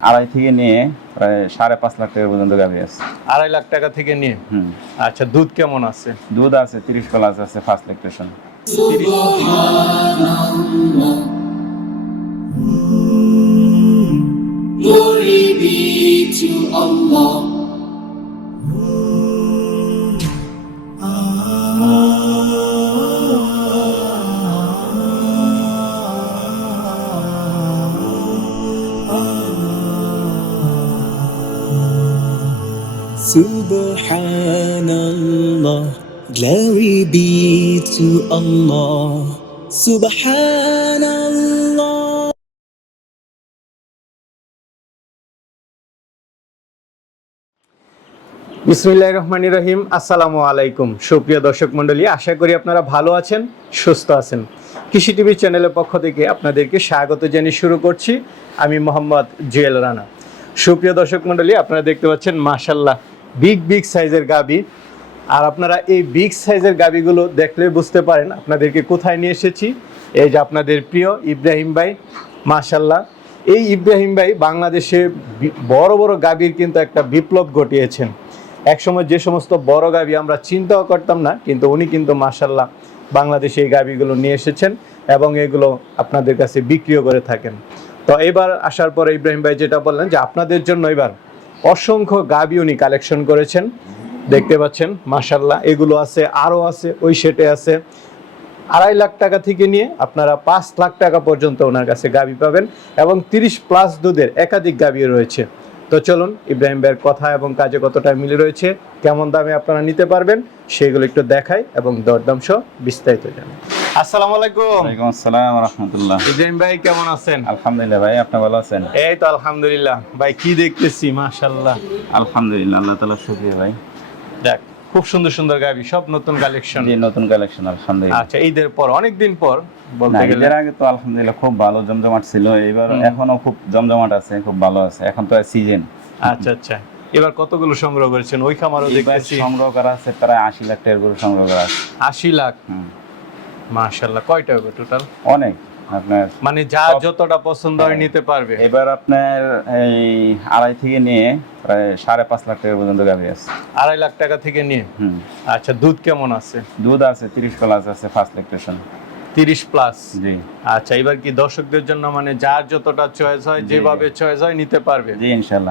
আড়াই থেকে নিয়ে প্রায় সাড়ে পাঁচ লাখ টাকা পর্যন্ত গাভী আছে। আড়াই লাখ টাকা থেকে নিয়ে? হুম। আচ্ছা দুধ কেমন আছে? দুধ আছে তিরিশ কলাস আছে first lactation Glory be to Allah. Subhanallah, glory be to Allah. Subhanallah. বিসমিল্লাহির রহমানির রহিম। আসসালামু আলাইকুম। সুপ্রিয় দর্শক মণ্ডলী আশা করি আপনারা ভালো আছেন সুস্থ আছেন। কৃষি টিভি চ্যানেলের পক্ষ থেকে আপনাদেরকে স্বাগত জানিয়ে শুরু করছি। আমি মোহাম্মদ জুয়েল রানা। সুপ্রিয় দর্শক মণ্ডলী আপনারা দেখতে পাচ্ছেন মাশাল্লাহ বিগ বিগ সাইজের গাবি। আর আপনারা এই বিগ সাইজের গাবিগুলো দেখলে বুঝতে পারেন আপনাদেরকে কোথায় নিয়ে এসেছি। এই যে আপনাদের প্রিয় ইব্রাহিম ভাই মাশাল্লাহ এই ইব্রাহিম ভাই বাংলাদেশে বড় বড় গাবির কিন্তু একটা বিপ্লব ঘটিয়েছেন। একসময় যে সমস্ত বড় গাবি আমরা চিন্তাও করতাম না, কিন্তু উনি কিন্তু মাশাল্লাহ বাংলাদেশে এই গাবিগুলো নিয়ে এসেছেন এবং এগুলো আপনাদের কাছে বিক্রিও করে থাকেন। তো এবার আসার পরে ইব্রাহিম ভাই যেটা বললেন যে আপনাদের জন্য এবার অসংখ্য গাবি উনি কালেকশন করেছেন। দেখতে পাচ্ছেন মাশাল্লাহ এগুলো আছে, আরও আছে, ওই সেটে আছে। আড়াই লাখ টাকা থেকে নিয়ে আপনারা পাঁচ লাখ টাকা পর্যন্ত ওনার কাছে গাবি পাবেন এবং তিরিশ প্লাস দুধের একাধিক গাবি রয়েছে। তো চলুন, ইব্রাহিম ভাইয়ের কথা এবং কাজে কতটা মিলে রয়েছে, কেমন দামে আপনারা নিতে পারবেন, সেগুলো একটু দেখাই এবং দরদাম সহ বিস্তারিত জানাই। আসসালামু আলাইকুম। ওয়ালাইকুম আসসালাম রহমতুল্লাহ। ইব্রাহিম ভাই কেমন আছেন? আলহামদুলিল্লাহ ভাই আপনি ভালো আছেন? এই তো আলহামদুলিল্লাহ। ভাই কি দেখতেছি? মাশাল্লাহ আলহামদুলিল্লাহ আল্লাহ তালা শুক্রিয়া ভাই। দেখ খুব সুন্দর সুন্দর গাবি সব নতুন কালেকশন। জি নতুন কালেকশন আলহামদুলিল্লাহ। আচ্ছা ঈদের পর অনেক দিন পর বলতে গেলে। ঈদের আগে তো আলহামদুলিল্লাহ খুব ভালো জমজমাট ছিল এবার এখনও খুব জমজমাট আছে খুব ভালো আছে এখন তো সিজন আচ্ছা আচ্ছা। এবার কতগুলো সংগ্রহ করেছেন? ওই খামারও দেখতেছি। সংগ্রহ করা আছে প্রায় আশি লাখ টাকার গরু সংগ্রহ করা আছে। আশি লাখ। হুম। মাশাল্লাহ কয়টা হবে টোটাল অনেক। আপনার মানে যা যতটা পছন্দ হয় হ্যাঁ। নিতে পারবে। এবার আপনার এই আড়াই থেকে নিয়ে প্রায় সাড়ে পাঁচ লাখ টাকা পর্যন্ত গাভি আছে। আড়াই লাখ টাকা থেকে নিয়ে? আচ্ছা দুধ কেমন আছে? দুধ আছে তিরিশ প্লাস আছে ফার্স্ট ল্যাকটেশন তিরিশ প্লাস আচ্ছা এবার কি দর্শকদের জন্য মানে যার যতটা চয়েস হয় যেভাবে চয়েস হয় নিতে পারবে? জি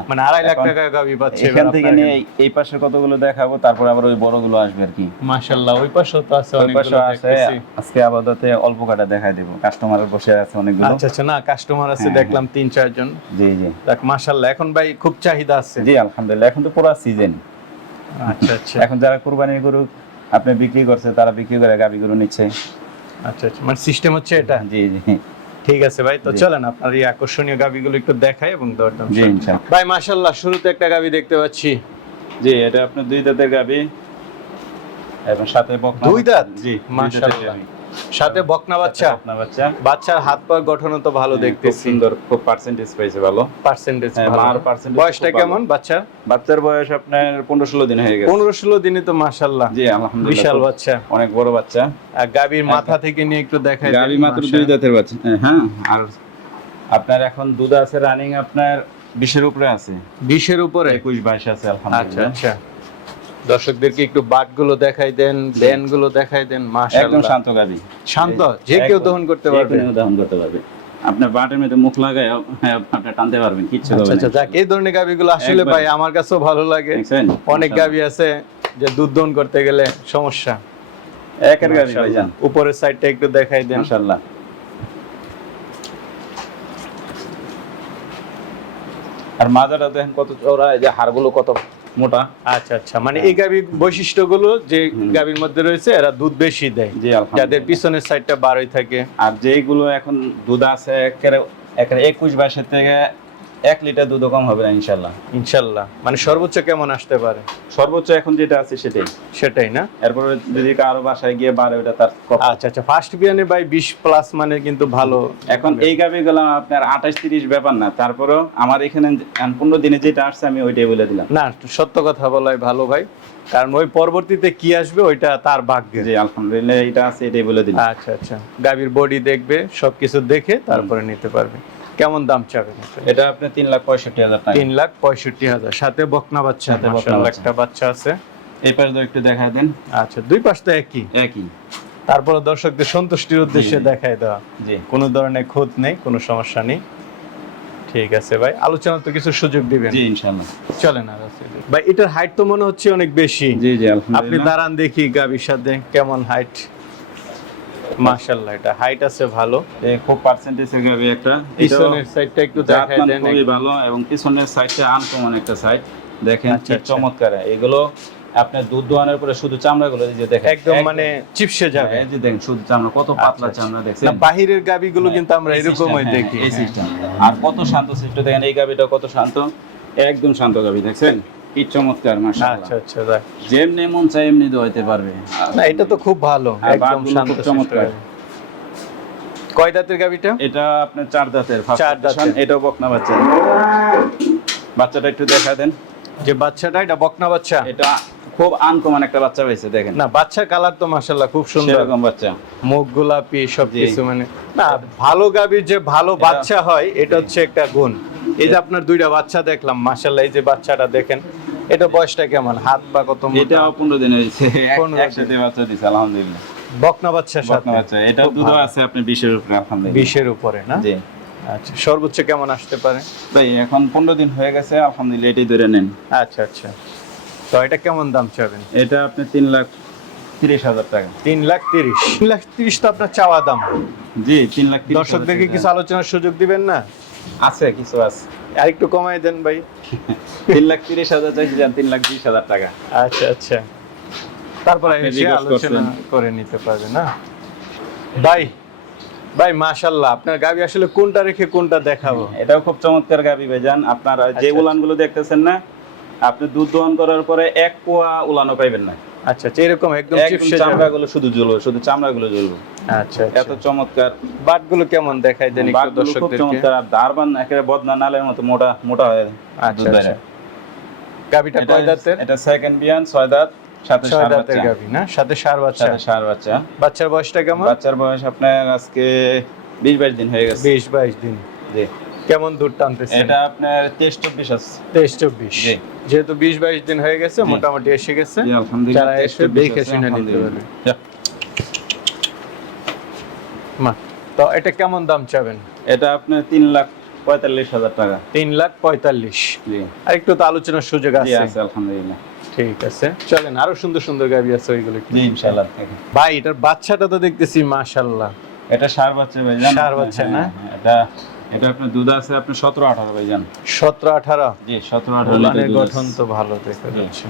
মানে আড়াই লাখ টাকা গাবি পাচ্ছে এখান থেকে নিয়ে এই- পাশে কতগুলো দেখাবো তারপর আবার ওই বড়গুলো আসবে আর কি। ওই পাশেও তো আছে অনেকগুলো পাশে দেখতেছি। আজকে আপাতত অল্প কাটা দেখাই দেবো। কাস্টমার বসে আছে অনেকগুলো। আচ্ছা আচ্ছা না কাস্টমার আছে হ্যাঁ, দেখলাম তিন চারজন জি জি। দেখ এখন ভাই খুব চাহিদা আছে। জি আলহামদুলিল্লাহ এখন তো পুরো সিজন আচ্ছা আচ্ছা। এখন যারা কুরবানির গরু আপনি বিক্রি করছে তারা বিক্রি করে গাবি গরু নিচ্ছে। আচ্ছা আচ্ছা। মানে সিস্টেম হচ্ছে এটা? জি জি। ঠিক আছে ভাই তো চলেন আপনার এই আকর্ষণীয় গাবিগুলো একটু দেখাই এবং দরদাম ভাই মাশাল্লাহ শুরুতে একটা গাবি দেখতে পাচ্ছি। জি এটা আপনার দুই দাঁতের গাবি। এবং সাথে বকনা দুই দাঁত? জি মাশাআল্লাহ। সাথে বকনা বাচ্চা? বকনা বাচ্চা। বাচ্চার হাত পা গঠন তো ভালো হ্যাঁ, দেখতেছি। সুন্দর খুব পার্সেন্টেজ পাইছে ভালো। পার্সেন্টেজ হ্যাঁ, মার percentage বয়সটা কেমন বাচ্চার? বাচ্চার বয়স আপনার পনেরো ষোলো দিন হয়ে গেছে। পনেরো ষোলো দিনে তো জি আলহামদুলিল্লাহ। বিশাল বাচ্চা। অনেক বড় বাচ্চা। আর গাবির মাথা থেকে নিয়ে একটু দেখাই গাবি মাত্র দুই দাঁতের বাচ্চা। হ্যাঁ আর আপনার এখন দুধ আছে রানিং আপনার বিশের উপরে আছে। বিশের উপরে? একুশ বাইশ আছে আচ্ছা আলহামদুলিল্লাহ। আচ্ছা। দর্শকদেরকে একটু বাটগুলো দেখাই দেন দেনগুলো দেখাই দেন একদম শান্ত গাবি শান্ত যে কেউ দহন করতে পারবে। দহন করতে পারবে। আপনার বাটের মধ্যে মুখ লাগায় হ্যাঁ, আপনি টানতে পারবেন কিচ্ছু আচ্ছা হবে আচ্ছা যাক এই ধরনের গাবিগুলো আসলে। ভাই আমার কাছেও ভালো লাগে। অনেক গাবি আছে যে দুধ দহন করতে গেলে সমস্যা। একের গাবি ভাইজান। উপরের সাইডটা একটু দেখাই দেন। মাশাআল্লাহ। আর মাজাটা দেখেন কত চওড়া এই যে হাড়গুলো কত মোটা। আচ্ছা আচ্ছা। মানে এই গাভীর বৈশিষ্ট্যগুলো যে গাভীর গাবির মধ্যে রয়েছে এরা দুধ বেশি দেয়। জি যাদের পিছনের সাইডটা বারোই থাকে। আর যেগুলো এখন দুধ আছে একেবারে একেবারে একুশ বাইশের থেকে এক লিটার দুধও কম হবে না ইনশাল্লাহ। ইনশাল্লাহ। মানে সর্বোচ্চ কেমন আসতে পারে? সর্বোচ্চ এখন যেটা আছে সেটাই। সেটাই না? এরপরে যদি কারও বাসায় গিয়ে বাড়ে ওটা তার আচ্ছা আচ্ছা ফার্স্ট বিয়ানে ভাই বিশ প্লাস মানে কিন্তু ভালো। এখন এই গাবি গুলো আপনার আঠাশ তিরিশ ব্যাপার না। তারপরেও আমার এখানে পনেরো দিনে যেটা আসছে আমি ওইটাই বলে দিলাম। না সত্য কথা বলাই ভালো ভাই। কারণ ওই পরবর্তীতে কি আসবে ওইটা তার ভাগ্যে যে আলহামদুলিল্লাহ এটা আছে এটাই বলে দিলাম। আচ্ছা আচ্ছা। গাবির বডি দেখবে সবকিছু দেখে তারপরে নিতে পারবে। কেমন দাম চাবেন এটা? আপনি তিন লাখ পঁয়ষট্টি হাজার টাকা। তিন লাখ পঁয়ষট্টি হাজার। সাথে বকনা বাচ্চা সাথে বকনা একটা বাচ্চা। আছে এই পাশে একটু দেখা দেন। আচ্ছা দুই পাশ তো একই? একই। তারপরে দর্শকদের সন্তুষ্টির উদ্দেশ্যে। দেখায় দেওয়া। জি। কোনো ধরনের খুঁত নেই কোনো সমস্যা নেই। ঠিক আছে ভাই আলোচনা তো কিছু সুযোগ দিবেন। জি ইনশাল্লাহ চলেন আর ভাই এটার হাইট তো মনে হচ্ছে অনেক বেশি। জি জি আপনি দাঁড়ান দেখি গাবির সাথে কেমন হাইট এটা হাইট আছে ভালো। খুব পার্সেন্টেজের গাবি একটা। পিছনের সাইডটা একটু জাতমান দেন খুবই ভালো এবং পিছনের সাইডটা আনকমন একটা সাইড দেখেন আচ্ছা, কি আচ্ছা। চমৎকার। এগুলো আপনার দুধ দোয়ানোর পরে শুধু চামড়াগুলো এই যে দেখেন। একদম মানে চিপসে যাবে। এই যে দেখেন শুধু চামড়া কত পাতলা আচ্ছা, চামড়া না দেখছেন? বাহিরের গাবিগুলো কিন্তু আমরা এরকমই হ্যাঁ, দেখি। এই হ্যাঁ। সিস্টেম আর কত শান্ত সিস্টেম দেখেন এই গাবিটা কত শান্ত? একদম শান্ত গাবি দেখছেন? কি চমৎকার আচ্ছা আচ্ছা যেমনি মন চাই এমনি দোয়াইতে পারবে। না এটা তো খুব ভালো হ্যাঁ, একদম শান্ত চমৎকার। কয় দাঁতের গাবিটা এটা আপনার চার দাঁতের চার দাঁতের। এটাও বকনা বাচ্চা। বাচ্চাটা একটু দেখা দেন। যে বাচ্চাটা এটা বকনা বাচ্চা? এটা খুব আনকমন একটা বাচ্চা হয়েছে দেখেন। না বাচ্চা কালার তো খুব সুন্দর। সেরকম বাচ্চা। মুখ গোলাপি সব। কিছু মানে না ভালো গাবির যে ভালো বাচ্চা হয় এটা হচ্ছে একটা গুণ। এই যে আপনার দুইটা বাচ্চা দেখলাম মাশাল্লাহ এই যে বাচ্চাটা দেখেন এটা বয়সটা কেমন? হাত পা কত এটা পনেরো দিন হয়েছে। 15। একসাথে বাচ্চা দিছে আলহামদুলিল্লাহ। বকনা বকনা সাথে? বাচ্চা। এটা দুধ আছে আপনি বিশের উপরে আলহামদুলিল্লাহ। বিশের উপরে না? জি। আচ্ছা সর্বোচ্চ কেমন আসতে পারে? তাই এখন পনেরো দিন হয়ে গেছে আলহামদুলিল্লাহ এটাই ধরে নেন। আচ্ছা আচ্ছা। তো এটা কেমন দাম চাবেন? এটা আপনি তিন লাখ তিরিশ হাজার টাকা। তিন লাখ তিরিশ। তিন লাখ তিরিশ তো আপনার চাওয়া দাম। জি তিন লাখ দর্শকদেরকে কিছু আলোচনার সুযোগ দিবেন না? আছে কিছু আছে। আর একটু কমাই দেন ভাই। তিন লাখ তিরিশ হাজার চাইছি যান তিন লাখ বিশ হাজার টাকা। আচ্ছা আচ্ছা। তারপরে আলোচনা করে নিতে পারবে না? ভাই ভাই মাশাল্লাহ আপনার গাবি আসলে কোনটা রেখে কোনটা দেখাবো? এটাও খুব চমৎকার গাবি ভাইজান আপনার যে আচ্ছা, উলানগুলো দেখতেছেন না আপনি দুধ দোয়ান করার পরে এক পোয়া উলানও পাইবেন না। আচ্ছা আচ্ছা এরকম একদম চিপসে যাবে। চামড়া গুলো শুধু জ্বলবে শুধু চামড়া গুলো জ্বলবে। আচ্ছা এত আচ্ছা চমৎকার। বাটগুলো কেমন দেখাই দেন একটু দর্শকদেরকে? চমৎকার আর দারবান একেবারে বদনা নালের মতো মোটা মোটা হয়ে আচ্ছা আচ্ছা। গাবিটা কয় দাঁতের? এটা সেকেন্ড বিয়ান ছয় দাঁত সাথে সার বাচ্চা। গাবি না? সাথে সার বাচ্চা। সাথে সার বাচ্চা। বাচ্চার বয়সটা কেমন? বাচ্চার বয়স আপনার আজকে বিশ বাইশ দিন হয়ে গেছে। বিশ বাইশ দিন। জি। কেমন দুধ টানতেছে এটা আপনার তেইশ চব্বিশ আছে। তেইশ চব্বিশ। জি। যেহেতু বিশ বাইশ দিন হয়ে গেছে মোটামুটি এসে গেছে। আলহামদুলিল্লাহ যারা এসে দেখে শুনে নিতে। পারবে। মা, তো এটা কেমন দাম চাবেন? এটা আপনার তিন লাখ পঁয়তাল্লিশ হাজার টাকা। তিন লাখ পঁয়তাল্লিশ। আর একটু তো আলোচনার সুযোগ আছে। আছে আলহামদুলিল্লাহ। ঠিক আছে। চলেন আরও সুন্দর সুন্দর গাবি আছে ওইগুলো ইনশাআল্লাহ ভাই এটার বাচ্চাটা তো দেখতেছি মাশাল্লাহ এটা সার বাচ্চা ভাই ষাঁড় বাচ্চা না? এটা এটা আপনার দুধ আছে আপনার সতেরো আঠারো সতেরো আঠারো? জি সতেরো আঠারো লিটার গঠন তো ভালো দেখা। যাচ্ছে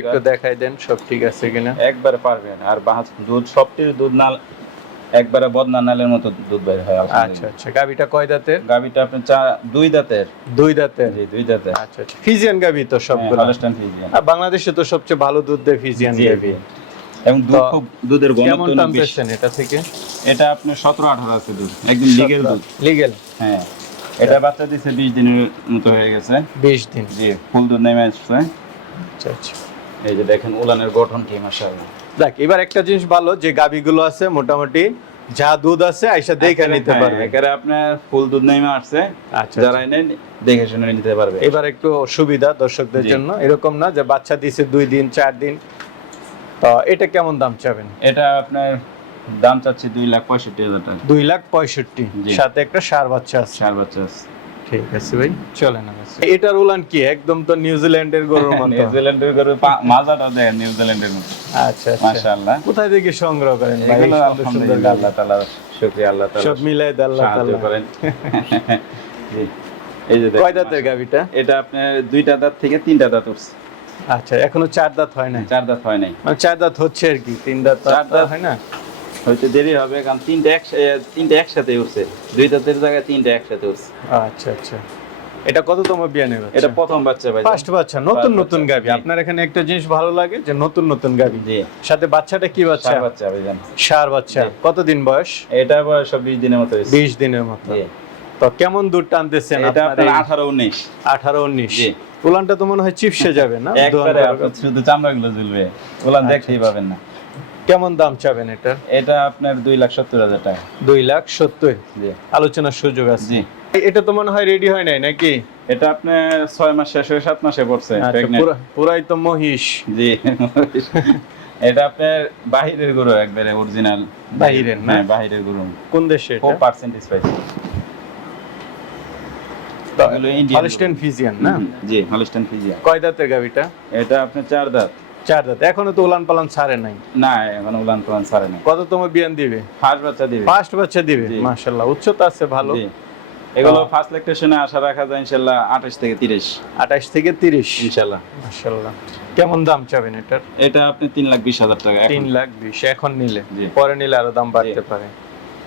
একটু দেখাই দেন সব ঠিক আছে কিনা? একবারে পারবেন। আর দুধ সবটির দুধ নাল একবারে বদনা নালের মতো দুধ বের হয় আচ্ছা আচ্ছা। গাবিটা কয় দাঁতের? গাবিটা আপনার চা দুই দাঁতের। দুই দাঁতের? জি দুই দাঁতের। আচ্ছা আচ্ছা। ফিজিয়ান গাবি তো সবগুলো। হলস্টাইন ফ্রিজিয়ান আর বাংলাদেশে তো সবচেয়ে ভালো দুধ দেয় ফিজিয়ান গাবি এবং দুধ খুব দুধের ঘনত্ব বেশি। এটা থেকে? এটা আপনার সতেরো আঠারো আছে দুধ। একদম লিগেল দুধ। লিগেল হ্যাঁ। এটা বাচ্চা দিছে বিশ দিনের মতো হয়ে গেছে। বিশ দিন। জি ফুল দুধ নেমে আসছে। আচ্ছা আচ্ছা। এই যে দেখেন উলানের গঠন কি মাশাআল্লাহ। দেখ এবার একটা জিনিস ভালো যে গাবিগুলো আছে মোটামুটি যা দুধ আছে আইসা দেখে নিতে হ্যাঁ, পারবে। একেবারে আপনার ফুল দুধ নেমে আসছে। আচ্ছা যারা এনে দেখে শুনে নিতে পারবে। এবার একটু সুবিধা দর্শকদের জন্য। এরকম না যে বাচ্চা দিছে দুই দিন চার দিন। তো এটা কেমন দাম চাবেন? এটা আপনার দাম চাচ্ছি দুই লাখ পঁয়ষট্টি হাজার টাকা। দুই লাখ পঁয়ষট্টি। সাথে একটা সার বাচ্চা আছে। চার বাচ্চা আছে। ঠিক আছে ভাই চলে। না এটার উলান কি? একদম তো নিউজিল্যান্ডের গরুর মতো। নিউজিল্যান্ডের গরু মাজাটা দেয় নিউজিল্যান্ডের মতো। আচ্ছা আচ্ছা। মাশাআল্লাহ। কোথায় থেকে সংগ্রহ করেন ভাই? এগুলো সুন্দর সুন্দর আলহামদুলিল্লাহ আল্লাহ তাআলা শুকরিয়া আল্লাহ তাআলা। সব মিলাই আল্লাহ তাআলা। করেন। এই যে কয় দাঁতের গাবিটা এটা আপনার দুইটা দাঁত থেকে তিনটা দাঁত উঠছে। আচ্ছা এখনও চার দাঁত হয় না চার দাঁত হয় নাই। মানে চার দাঁত হচ্ছে আর কি তিন দাঁত চার দাঁত। হয় না? হয়তো দেরি হবে কারণ তিনটা এক তিনটা একসাথে উঠছে। দুই দাঁতের জায়গায় তিনটা একসাথে উঠছে। আচ্ছা আচ্ছা। এটা কততম বিয়ানে এটা প্রথম বাচ্চা ভাই। ফার্স্ট বাচ্চা নতুন নতুন গাবি আপনার এখানে একটা জিনিস ভালো লাগে যে নতুন নতুন গাবি জি। সাথে বাচ্চাটা কি বাচ্চা? চার বাচ্চা ভাই জান সার বাচ্চা। কতদিন বয়স? এটা বয়স বিশ দিনের মতো হয়েছে। বিশ দিনের মতো। তো কেমন দুধ টানতেছেন এটা আপনার আপনার আঠারো উনিশ। আঠারো উনিশ। জি। উলানটা তো মনে হয় চিপসে যাবে না? শুধু চামড়া গুলো ঝুলবে। ওলান আচ্ছা, দেখতেই আচ্ছা। পাবেন না। কেমন দাম চাবেন এটা? এটা আপনার দুই লাখ সত্তর হাজার টাকা। দুই লাখ সত্তর। জি। আলোচনার সুযোগ আছে। জি। এটা তো মনে হয় রেডি হয় নাই নাকি? এটা আপনার ছয় মাস শেষ হয়ে সাত মাসে পড়ছে আচ্ছা, পুরাই তো মহিষ। জি এটা আপনার বাহিরের গরু একবারে অরিজিনাল বাহিরের না? হ্যাঁ বাহিরের গরু। কোন দেশে খুব পার্সেন্টেজ পাইছে হলস্টেন ফিজিয়ান না? জি হলস্টাইন ফ্রিজিয়ান কয় দাঁতের গাবিটা এটা আপনার চার দাঁত। চার দাঁত এখনও তো উলান পালান ছাড়ে নাই। না এখন উলান পালান ছাড়ে না কততম বিয়ান দিবে? ফার্স্ট বাচ্চা দিবে। ফার্স্ট বাচ্চা দিবে? জি। মাশাআল্লাহ উচ্চতা আছে ভালো। এগুলো ফার্স্ট ল্যাকটেশনে আশা রাখা যায় ইনশাল্লাহ আঠাশ থেকে তিরিশ। 28 থেকে 30 ইনশাল্লাহ মাশাআল্লাহ। কেমন দাম চাবেন এটার? এটা আপনি তিন লাখ বিশ হাজার টাকা। তিন লাখ বিশ এখন নিলে। পরে নিলে আরও দাম বাড়তে পারে।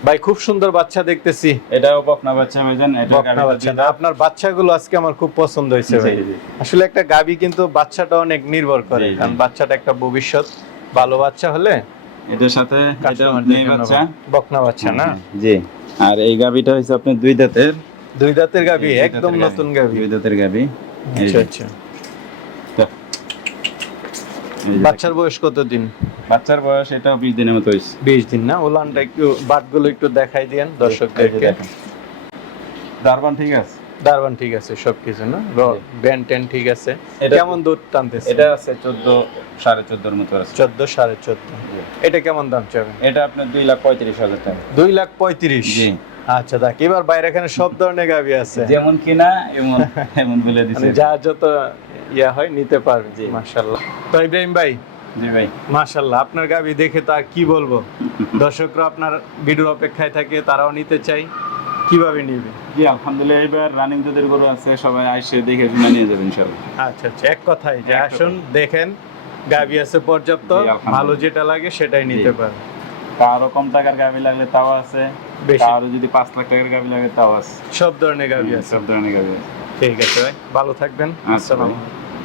ভাই খুব সুন্দর বাচ্চা দেখতেছি। এটাও বকনা বাচ্চা ভাইজান এটা বকনা বাচ্চা না, আপনার বাচ্চাগুলো আজকে আমার খুব পছন্দ হয়েছে ভাই। আসলে একটা গাবি কিন্তু বাচ্চাটা অনেক নির্ভর করে। কারণ বাচ্চাটা একটা ভবিষ্যৎ। ভালো বাচ্চা হলে এটার সাথে এটা মেয়ে বাচ্চা। বকনা বাচ্ছা না? জি। আর এই গাবিটা হচ্ছে আপনার দুই দাঁতের। দুই দাঁতের গাবি একদম নতুন গাবি দুই দাঁতের গাবি আচ্ছা আচ্ছা। বাচ্চার বয়স কত দিন? বাচ্চার বয়স এটাও বিশ দিনের মতো হয়েছে। বিশ দিন না? ওলানটা একটু বাটগুলো একটু দেখাই দিয়েন দর্শকদেরকে দেখেন। দারবান ঠিক আছে? দারবান ঠিক আছে সবকিছু না? ব্যান্ড টেন ঠিক আছে। এটা- কেমন দুধ টানতেছে? এটা আছে চোদ্দ সাড়ে চোদ্দোর মতো আছে। চোদ্দ সাড়ে চোদ্দ। এটা কেমন দাম চাবেন? এটা আপনার দুই লাখ পঁয়ত্রিশ হাজার টাকা। দুই লাখ পঁয়ত্রিশ? জি। আচ্ছা দেখ এবার বাইরে এখানে সব ধরনের গাবি আছে। যেমন কিনা এমন এমন বলে দিছে। মানে যা যত ইয়া হয় নিতে পারবে। জি। মাশাল্লাহ তো ইব্রাহিম ভাই জি ভাই। মাশাল্লাহ আপনার গাবি দেখে তো আর কি বলব? দর্শকরা আপনার ভিডিওর অপেক্ষায় থাকে তারাও নিতে চাই কীভাবে নিবে? জি আলহামদুলিল্লাহ এবার রানিং দুধের গরু আছে সবাই আইসে দেখে শুনে নিয়ে যাবেন ইনশাল্লাহ আচ্ছা আচ্ছা এক কথাই যে আসুন দেখেন গাবি আছে পর্যাপ্ত ভালো যেটা লাগে সেটাই নিতে জি। পারে কারও কম টাকার গাবি লাগলে তাও আছে। বেশি। কারও যদি পাঁচ লাখ টাকার গাবি লাগে তাও আছে। সব ধরনের গাবি আছে। সব ধরনের গাবি আছে। ঠিক আছে ভাই ভালো থাকবেন। আচ্ছা। আসসালামু আলাইকুম।